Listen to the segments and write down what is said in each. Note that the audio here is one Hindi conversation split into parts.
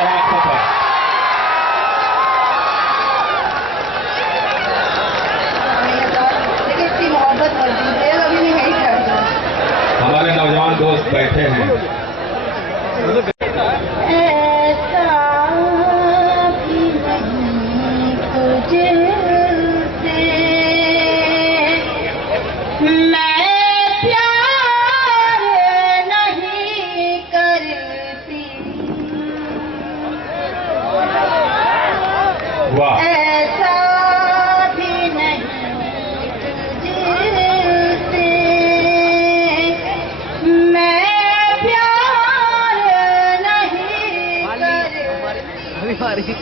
आंखों पर। इतनी मोहब्बत मौजूद है, अभी नहीं करता। हमारे नौजवान दोस्त बैठे हैं। ऐसा भी नहीं तुझसे मैं प्यार नहीं करती। वाह, ऐसा भी नहीं तुझसे मैं प्यार नहीं करती।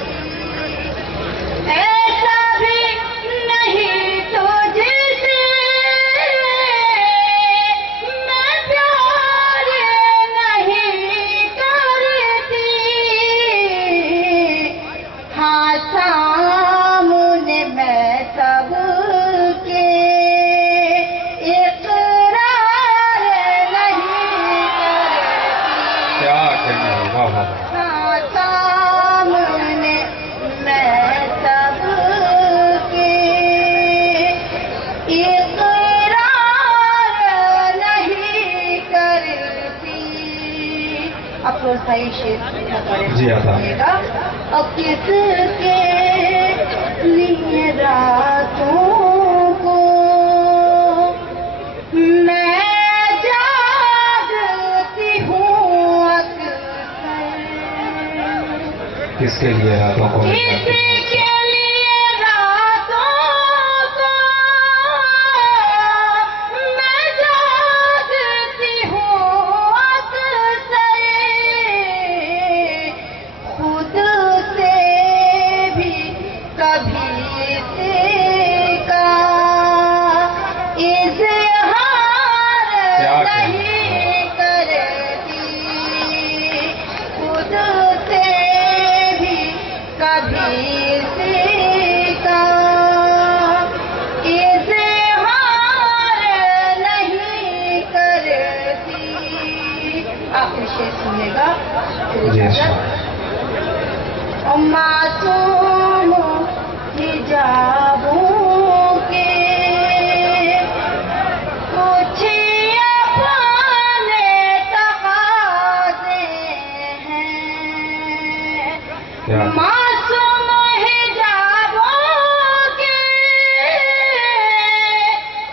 ऐसा भी नहीं तुझसे मैं प्यार नहीं करती। हाँ, सामने मैं सबके इकरार नहीं करती। क्या कहना है, वाह वाह। हाँ, सामने मैं सबके इकरार नहीं करती। अब तो सही शेर जी, आता। सुनिएगा। अब किसके लिए रातों को मैं जागती हूँ अक्सर। किसके लिए रातों को? किसके लिए रातों को मैं जागती हूँ अक्सर। खुद से भी कभी इसका इज़हार क्या नहीं करती। खुद से भी कभी इसका इज़हार नहीं करती। आखिरी शेर सुनिएगा। जी, अच्छा। और मासूम हिजाबों के कुछ अपने तकाज़े हैं। क्या? मासूम हिजाबों के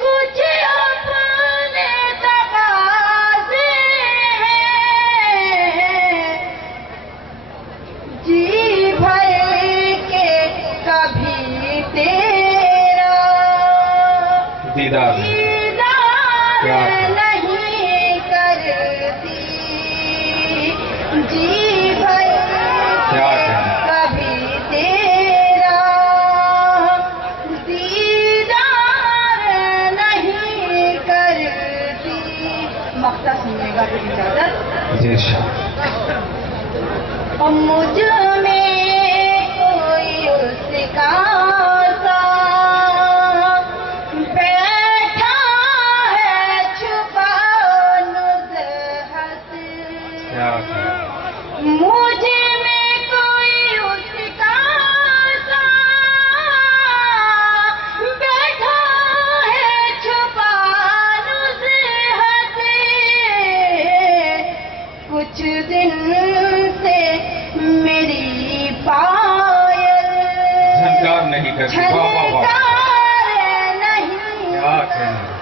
कुछ अपने तकाज़े हैं। जी भर के कभी तेरा दीदार क्या? नहीं करती। जी भर क्या कहना? कभी तेरा दीदार नहीं करती। मक्ता सुनिएगा तो इजाजत। जी, अच्छा। और मुझ में कोई उसका सा बैठा है छुपा नुज़हत। क्या कहना? मुझ में कोई उसका सा बैठा है छुपा नुज़हत। कुछ दिन से मेरी पायल झनकार नहीं करती। वाह वाह वाह, झनकार नहीं क्या कहना?